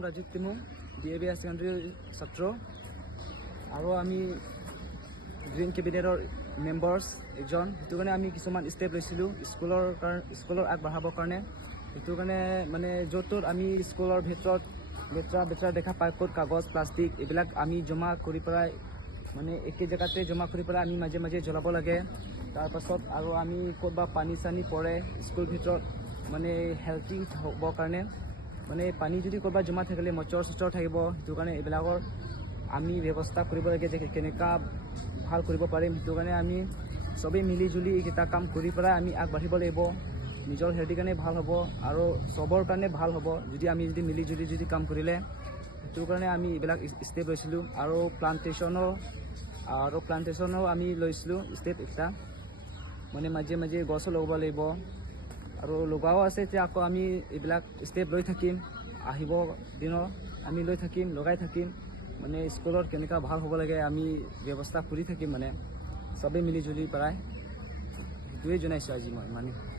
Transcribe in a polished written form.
नाम Rajiv टिमु DAV higher secondary छात्र और आम ग्रीन कैबिनेटर मेम्बार्स एकजन हेतु कारण आम किसुमान स्टेप लैसिलो स्कुलर आगबाढ़ाबर कारण हेतु कारण माने जत आम स्कुलर भितर लेतरा बेतरा देखा पाय कत कागज प्लास्टिक এইবিলাক आम जमा करि पेलाय माने एके जगहते जमा करि पेलाय आम माजे माजे जलाब लागे तार पाছত और आम कतबा पानी सानी पड़े स्कुल भितर माने हेल्थी हबर कारण माने पानी যদি कतबा जमा थाकिले मचर सचर থাকিব हेतु कारण এইবিলাকৰ आमी व्यवस्था करिब लागे जे केनेका ভাল কৰিব পাৰিম हेतु कारण आम सबे मिली जुली एटा काम करि पेलाय आम आगबाढ़िब লাগিব निजर हेल्थी कारण ভাল हब और सबर कारण ভাল हब যদি आम मिली जुली काम करिले हेतु कारण आम এইবিলাক स्टेप लैसिलो और प्लान्टेशनो आम लैसिलो स्टेप एटा माने माजे माजे गछ लगाब লাগিব और लगाओ आछे जे आको आम এইবিলাক स्टेप লৈ থাকিম আহিব দিনৰ आम লৈ থাকিম लगाई থাকিম माने स्कुलर केनेका ভাল हब लागे आम व्यवस्था करि থাকিम माने सबे मिली जुली पेलाय हेतुए जनाइছো আজি मैं माने